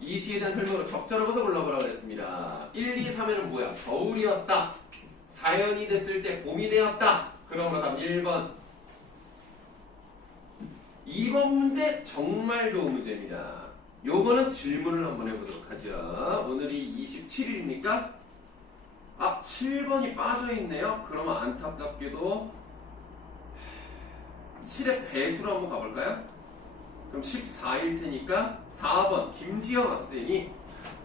이 시에 대한 설명으로 적절한 것을 골라보라고 했습니다. 1, 2, 3에는 뭐야? 겨울이었다. 사연이 됐을 때 봄이 되었다. 그러므로 답 1번. 2번 문제 정말 좋은 문제입니다. 요거는 질문을 한번 해보도록 하죠. 오늘이 27일입니까? 7번이 빠져있네요. 그러면 안타깝게도 7의 배수로 한번 가볼까요? 그럼 14일 테니까 4번 김지영 학생이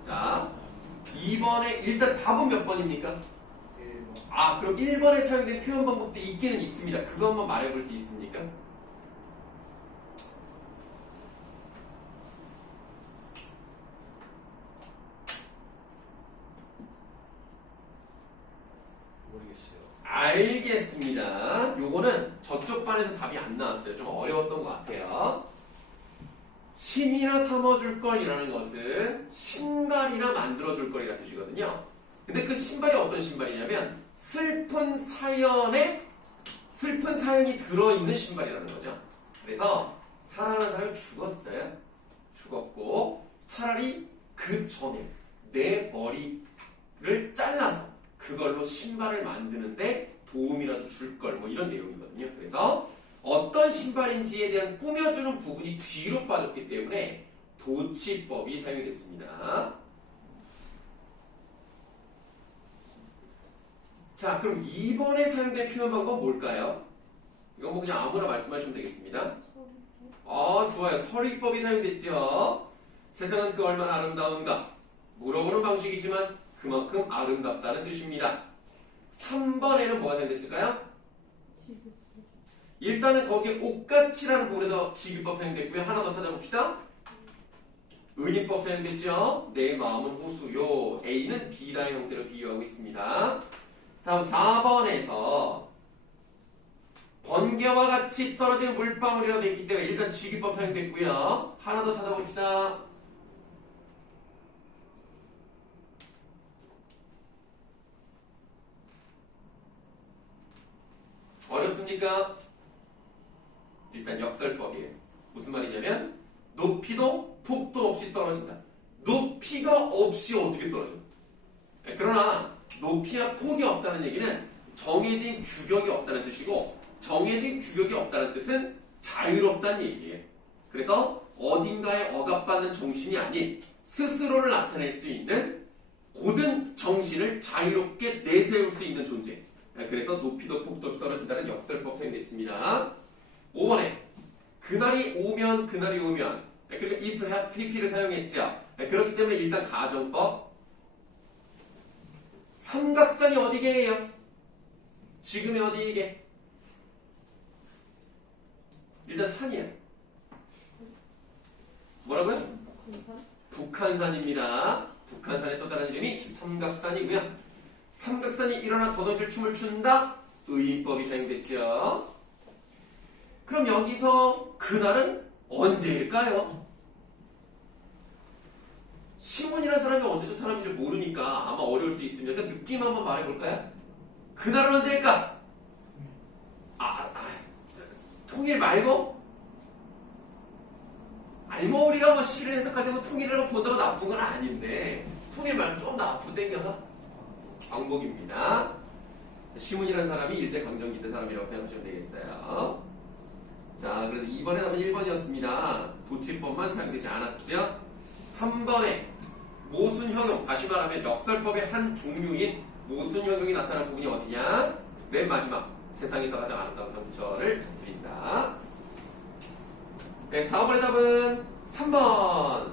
자 2번에 일단 답은 몇 번입니까? 1번. 그럼 1번에 사용된 표현 방법도 있기는 있습니다. 그거 한번 말해볼 수 있습니까? 모르겠어요. 알겠습니다. 요거는 저쪽 반에서 답이 안 나왔어요. 좀 어려웠던 것 같아요. 신이나 삼어줄 걸이라는 것은 신발이나 만들어줄 걸이라는 뜻이거든요. 근데 그 신발이 어떤 신발이냐면 슬픈 사연이 들어있는 신발이라는 거죠. 그래서 사랑하는 사람이 죽었어요. 죽었고 차라리 그 전에 내 머리를 잘라서 그걸로 신발을 만드는데 도움이라도 줄 걸, 뭐 이런 내용이거든요. 그래서 어떤 신발인지에 대한 꾸며주는 부분이 뒤로 빠졌기 때문에 도치법이 사용이 됐습니다. 자, 그럼 2번에 사용된 표현 방법은 뭘까요? 이건 뭐 그냥 아무나 말씀하시면 되겠습니다. 좋아요. 서리법이 사용됐죠. 세상은 그 얼마나 아름다운가? 물어보는 방식이지만 그만큼 아름답다는 뜻입니다. 3번에는 뭐가 사용됐을까요? 일단은 거기에 옷같이라는 부분에서 지기법 사용됐고요. 하나 더 찾아봅시다. 은희법 사용됐죠. 내 마음은 호수요. A는 B다의 형태로 비유하고 있습니다. 다음 4번에서 번개와 같이 떨어지는 물방울이라고 되어 있기 때문에 일단 지기법 사용됐고요. 하나 더 찾아봅시다. 어렵습니까? 일단 역설법이에요. 무슨 말이냐면 높이도 폭도 없이 떨어진다. 높이가 없이 어떻게 떨어져? 그러나 높이나 폭이 없다는 얘기는 정해진 규격이 없다는 뜻이고 정해진 규격이 없다는 뜻은 자유롭다는 얘기예요. 그래서 어딘가에 억압받는 정신이 아닌 스스로를 나타낼 수 있는 고든 정신을 자유롭게 내세울 수 있는 존재. 그래서 높이도 폭도 떨어진다는 역설법 사용됐습니다. 5번에 그날이 오면 그러니까 if, have, pp를 사용했죠. 그렇기 때문에 일단 가정법 삼각산이 어디게예요? 지금이 어디게? 일단 산이에요. 뭐라고요? 북한산입니다. 북한산의 또 다른 이름이 삼각산이고요. 삼각산이 일어나 더덕실 춤을 춘다? 의인법이 사용됐죠. 그럼 여기서 그날은 언제일까요? 시몬이라는 사람이 언제적 사람인지 모르니까 아마 어려울 수 있습니다. 그러니까 느낌 한번 말해볼까요? 그날은 언제일까? 통일 말고? 아니 뭐 우리가 뭐 시를 해석하려고 통일을 본다고 나쁜 건 아닌데 통일 말고 좀 더 앞으로 당겨서 왕복입니다. 시몬이라는 사람이 일제강점기 때 사람이라고 생각하시면 되겠어요. 자, 그래서 2번에 답은 1번이었습니다. 도치법만 사용되지 않았죠. 3번에 모순형용, 다시 말하면 역설법의 한 종류인 모순형용이 나타난 부분이 어디냐? 맨 마지막, 세상에서 가장 아름다운 상처를 드린다. 네, 4번의 답은 3번.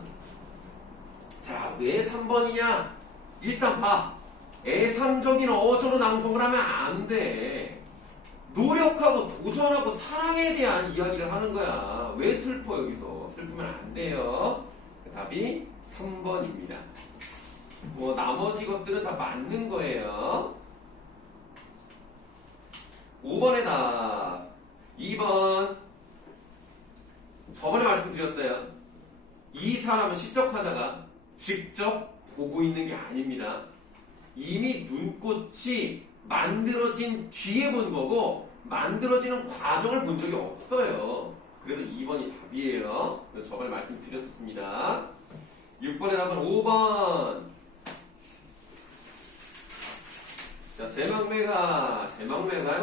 자, 왜 3번이냐? 일단 봐. 애상적인 어조로 낭송을 하면 안 돼. 노력하고 도전하고 사랑에 대한 이야기를 하는 거야. 왜 슬퍼 여기서? 슬프면 안 돼요. 답이 3번입니다. 뭐 나머지 것들은 다 맞는 거예요. 5번의 답. 2번. 저번에 말씀드렸어요. 이 사람은 시적 화자가 직접 보고 있는 게 아닙니다. 이미 눈꽃이 만들어진 뒤에 본 거고 만들어지는 과정을 본 적이 없어요. 그래서 2번이 답이에요. 저번에 말씀드렸었습니다. 6번의 답은 5번. 자, 제망매가요.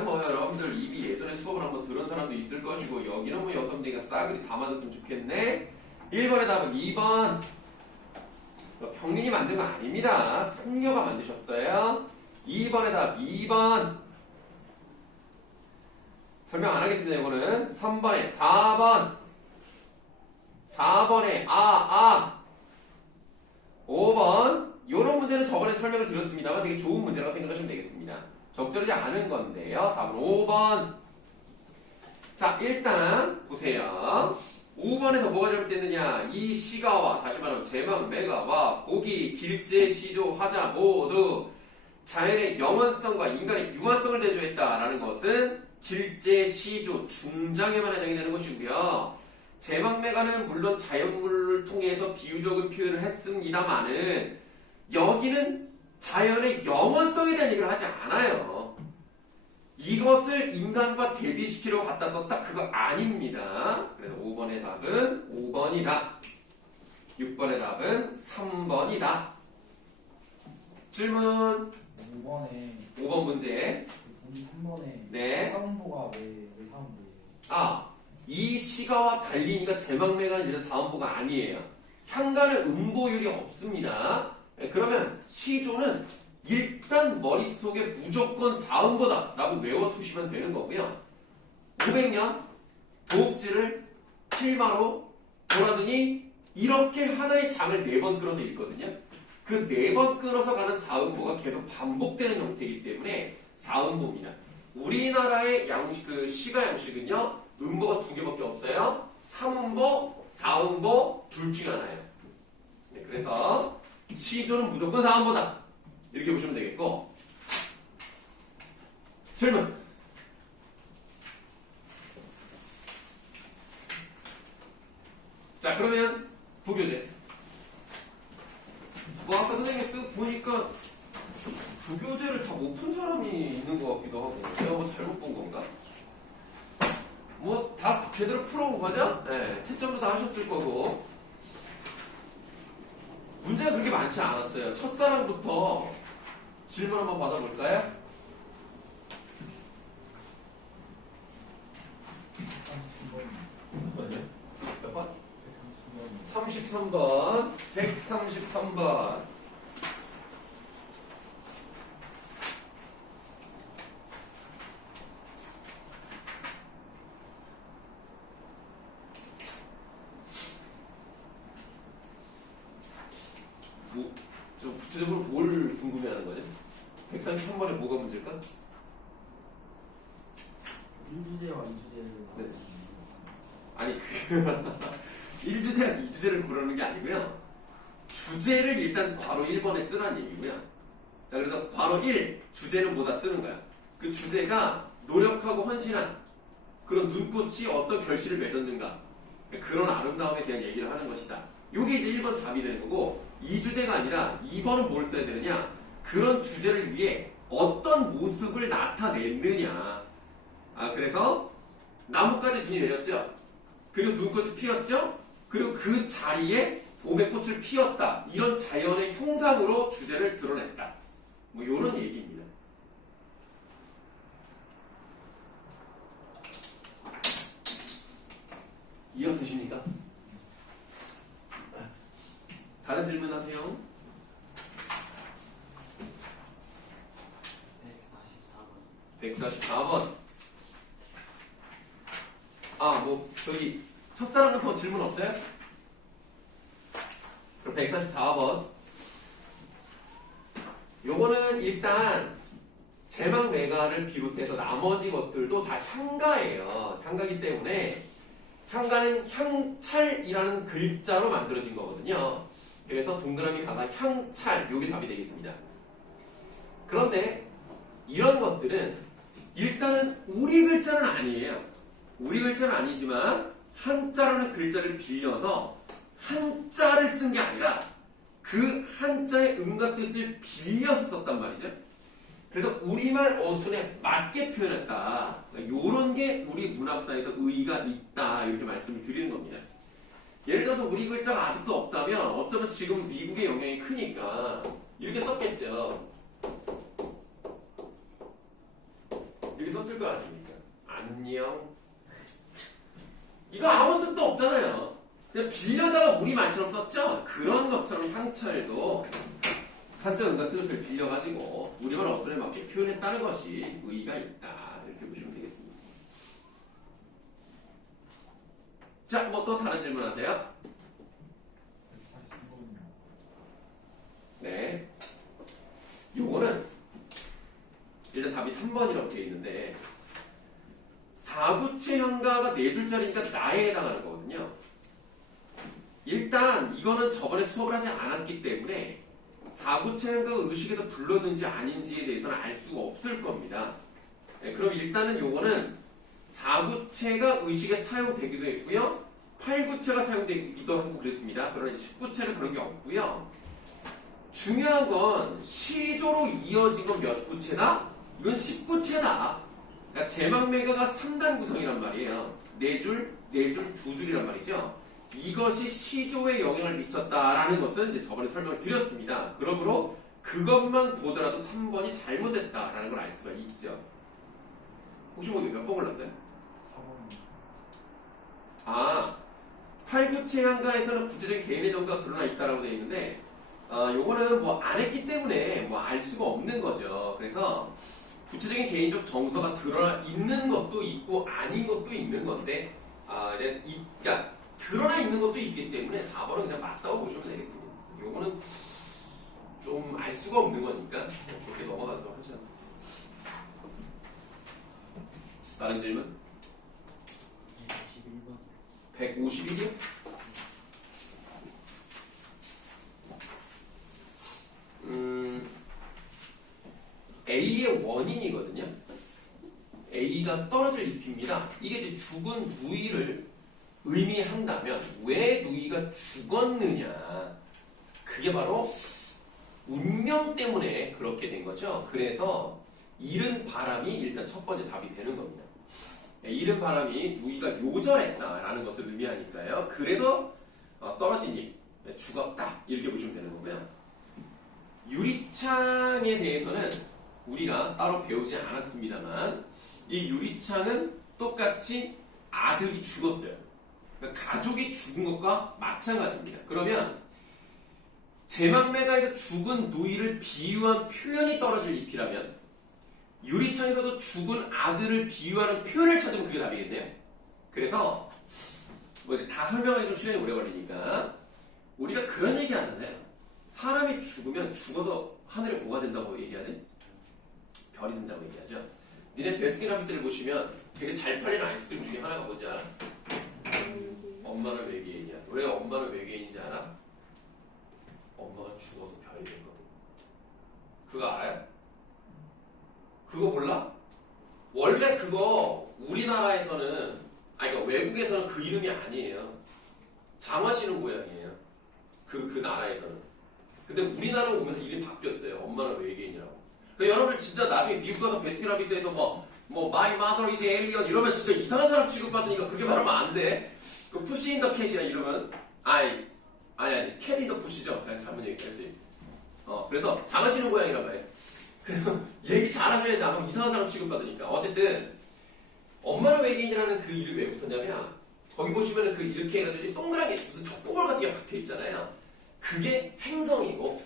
뭐 여러분들 이미 예전에 수업을 한번 들은 사람도 있을 것이고 여기는 뭐 여성들이가 싸그리 다 맞았으면 좋겠네. 1번의 답은 2번. 평민이 만든 거 아닙니다. 승려가 만드셨어요. 2번의 답 2번. 설명 안 하겠습니다. 이거는 3번에 4번에 5번. 이런 문제는 저번에 설명을 드렸습니다만 되게 좋은 문제라고 생각하시면 되겠습니다. 적절하지 않은 건데요. 답은 5번. 자, 일단 보세요. 5번에서 뭐가 잘못됐느냐? 이 시가와 다시 말하면 제망, 매가와 고기, 길제, 시조, 화자 모두 자연의 영원성과 인간의 유한성을 대조했다라는 것은 길제, 시조, 중장에만 해당이 되는 것이고요. 제망, 매가는 물론 자연물을 통해서 비유적인 표현을 했습니다만은 여기는 자연의 영원성에 대한 얘기를 하지 않아요. 이것을 인간과 대비시키려고 갖다 썼다? 그거 아닙니다. 그래서 5번의 답은 5번이다. 6번의 답은 3번이다. 질문 5번 문제. 3번에 네. 사음보가 왜 사음보예요? 이 시가와 달리니까 제망매가는 이런 사음보가 아니에요. 향가는 음보율이 없습니다. 그러면 시조는 일단 머릿속에 무조건 사음보다 라고 외워두시면 되는 거고요. 500년 도읍지를 필마로 돌아더니 이렇게 하나의 장을 4번 끌어서 읽거든요. 그 4번 끌어서 가는 사음보가 계속 반복되는 형태이기 때문에 사음보입니다. 우리나라의 시가 양식은요. 음보가 2개밖에 없어요. 3음보, 4음보 둘 중에 하나예요. 네, 그래서 시조는 무조건 사음보다 이렇게 보시면 되겠고. 질문. 자, 그러면 부교재. 아까 선생님이 쓱 보니까 부교재를 다 못 푼 사람이 있는 것 같기도 하고 내가 뭐 잘못 본 건가? 뭐 다 제대로 풀어본 거죠? 네, 채점도 다 하셨을 거고 문제가 그렇게 많지 않았어요. 첫사랑부터 질문 한번 받아볼까요? 33번 133번 구체적으로 뭘 궁금해하는 거죠? 133번에 뭐가 문제일까? 1주제와 2주제를 네. 아니 1주제와 2주제를 고르는 게 아니고요. 주제를 일단 괄호 1번에 쓰라는 얘기고요. 자, 그래서 괄호 1 주제는 뭐다 쓰는 거야. 그 주제가 노력하고 헌신한 그런 눈꽃이 어떤 결실을 맺었는가, 그런 아름다움에 대한 얘기를 하는 것이다. 이게 이제 1번 답이 되는 거고, 이 주제가 아니라 2번은 뭘 써야 되느냐, 그런 주제를 위해 어떤 모습을 나타냈느냐. 그래서 나뭇가지 눈이 내렸죠. 그리고 눈꽃이 피었죠. 그리고 그 자리에 봄의 꽃을 피웠다. 이런 자연의 형상으로 주제를 드러냈다. 뭐 이런 얘기입니다. 이해되십니까? 다른 질문 하세요. 144번. 뭐 저기 첫사랑 같은 거 질문 없어요? 그럼 144번. 요거는 일단 제막매가를 비롯해서 나머지 것들도 다 향가예요. 향가기 때문에 향가는 향찰이라는 글자로 만들어진 거거든요. 그래서 동그라미 가가 향찰, 요게 답이 되겠습니다. 그런데 이런 것들은 일단은 우리 글자는 아니에요. 우리 글자는 아니지만 한자라는 글자를 빌려서 한자를 쓴 게 아니라 그 한자의 음과 뜻을 빌려서 썼단 말이죠. 그래서 우리말 어순에 맞게 표현했다. 이런 게 우리 문학사에서 의의가 있다. 이렇게 말씀을 드리는 겁니다. 예를 들어서 우리 글자가 아직도 없다면 어쩌면 지금 미국의 영향이 크니까 이렇게 썼겠죠. 이렇게 썼을 거 아닙니까? 안녕. 이거 아무 뜻도 없잖아요. 그냥 빌려다가 우리말처럼 썼죠? 그런 것처럼 향찰도 한자 음과 뜻을 빌려가지고 우리말 어순에 맞게 표현했다는 것이 의의가 있다. 이렇게 보시면 되겠습니다. 자, 뭐 또 다른 질문 하세요? 145번이요. 네. 요거는 일단 답이 3번이라고 되어 있는데, 사구체 형가가 네 줄짜리니까 나에 해당하는 거거든요. 일단 이거는 저번에 수업을 하지 않았기 때문에 사구체 형가가 의식에서 불렀는지 아닌지에 대해서는 알 수가 없을 겁니다. 네, 그럼 일단은 요거는 사구체가 의식에 사용되기도 했고요, 팔구체가 사용되기도 하고 그랬습니다. 그러나 19체는 그런 게 없고요. 중요한 건 시조로 이어진 건 몇 구체다? 이건 19체다. 그러니까 제막매가가 3단 구성이란 말이에요. 4줄, 4줄, 2줄이란 말이죠. 이것이 시조에 영향을 미쳤다라는 것은 이제 저번에 설명을 드렸습니다. 그러므로 그것만 보더라도 3번이 잘못됐다라는 걸 알 수가 있죠. 혹시 뭐 몇 번 골랐어요? 4번. 8구체 향가에서는 구체적인 개인의 정서가 드러나 있다라고 되어 있는데, 요거는 뭐 안 했기 때문에 뭐 알 수가 없는 거죠. 그래서 구체적인 개인적 정서가 드러나 있는 것도 있고 아닌 것도 있는 건데, 그러니까 드러나 있는 것도 있기 때문에 4번은 그냥 맞다고 보시면 되겠습니다. 요거는 좀 알 수가 없는 거니까 그렇게 넘어가도록 하죠. 다른 질문? 151이요? A의 원인이거든요. A가 떨어질 잎입니다. 이게 이제 죽은 누이를 의미한다면 왜 누이가 죽었느냐? 그게 바로 운명 때문에 그렇게 된 거죠. 그래서 이른 바람이 일단 첫 번째 답이 되는 겁니다. 이른 바람이 누이가 요절했다라는 것을 의미하니까요. 그래서 떨어진 잎, 죽었다 이렇게 보시면 되는 거고요. 유리창에 대해서는 우리가 따로 배우지 않았습니다만 이 유리창은 똑같이 아들이 죽었어요. 그러니까 가족이 죽은 것과 마찬가지입니다. 그러면 제막매가에서 죽은 누이를 비유한 표현이 떨어질 잎이라면 유리창에서도 죽은 아들을 비유하는 표현을 찾으면 그게 답이겠네요. 그래서 뭐 이제 다 설명하기 좀 시간이 오래 걸리니까 우리가 그런 얘기 하잖아요. 사람이 죽으면 죽어서 하늘에 뭐가 된다고 얘기하지? 별이 된다고 얘기하죠. 니네 베스킨라빈스를 보시면 되게 잘 팔리는 아이스크림 중에 하나가 뭔지 알아? 엄마는 외계인이야. 왜 엄마는 외계인인지 알아? 엄마가 죽어서 별이 된 거거든. 그거 알아요? 그거 몰라? 원래 그거 우리나라에서는 그러니까 외국에서는 그 이름이 아니에요. 장화신은 고양이에요. 그 나라에서는. 근데 우리나라로 오면서 이름이 바뀌었어요. 엄마는 외계인이라고. 그러니까 여러분들 진짜 나중에 미국 가서 베스킨라빈스에서 뭐 my mother is alien 이러면 진짜 이상한 사람 취급받으니까 그렇게 말하면 안 돼. 그 푸시 인 더 캣이야 이러면 아니 캣 인 더 푸시죠. 그냥 잘못 얘기했지. 그래서 장화신은 고양이란 말이에요. 그래서 얘기 잘하셔야 돼. 안 이상한 사람 취급받으니까. 어쨌든 엄마는 외계인이라는 그 이름이 왜 붙었냐면 거기 보시면은 그 이렇게 해가지고 동그랗게 무슨 초코볼 같은 게 박혀 있잖아요. 그게 행성이고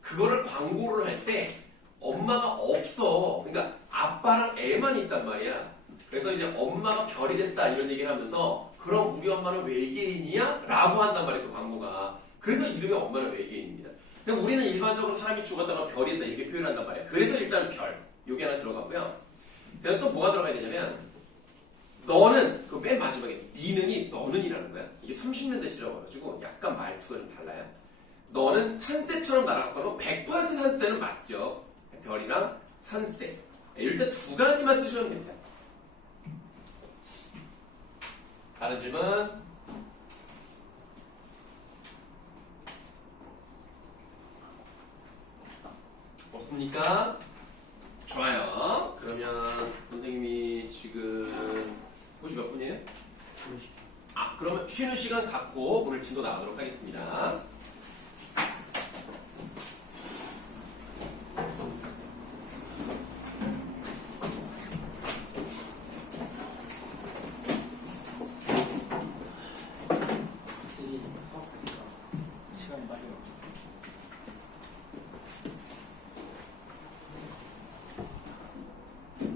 그거를 광고를 할 때 엄마가 없어. 그러니까 아빠랑 애만 있단 말이야. 그래서 이제 엄마가 별이 됐다 이런 얘기를 하면서 그럼 우리 엄마는 외계인이야? 라고 한단 말이에요. 그 광고가. 그래서 이름이 엄마는 외계인입니다. 근데 우리는 일반적으로 사람이 죽었다가 별이 됐다 이렇게 표현한단 말이야. 그래서 일단 별 요게 하나 들어가고요. 그다음 또 뭐가 들어가야 되냐면 너는 그 맨 마지막에 니는이 너는이라는 거야. 이게 30년대 시라고 해가지고 약간 말투가 좀 달라요. 너는 산새처럼 날아갔거나 100% 산새는 맞죠. 별이랑 산새. 일단 두 가지만 쓰시면 됩니다. 다른 질문? 없습니까? 좋아요. 그러면 선생님이 지금 혹시 몇 분이에요? 그러면 쉬는 시간 갖고 오늘 진도 나가도록 하겠습니다.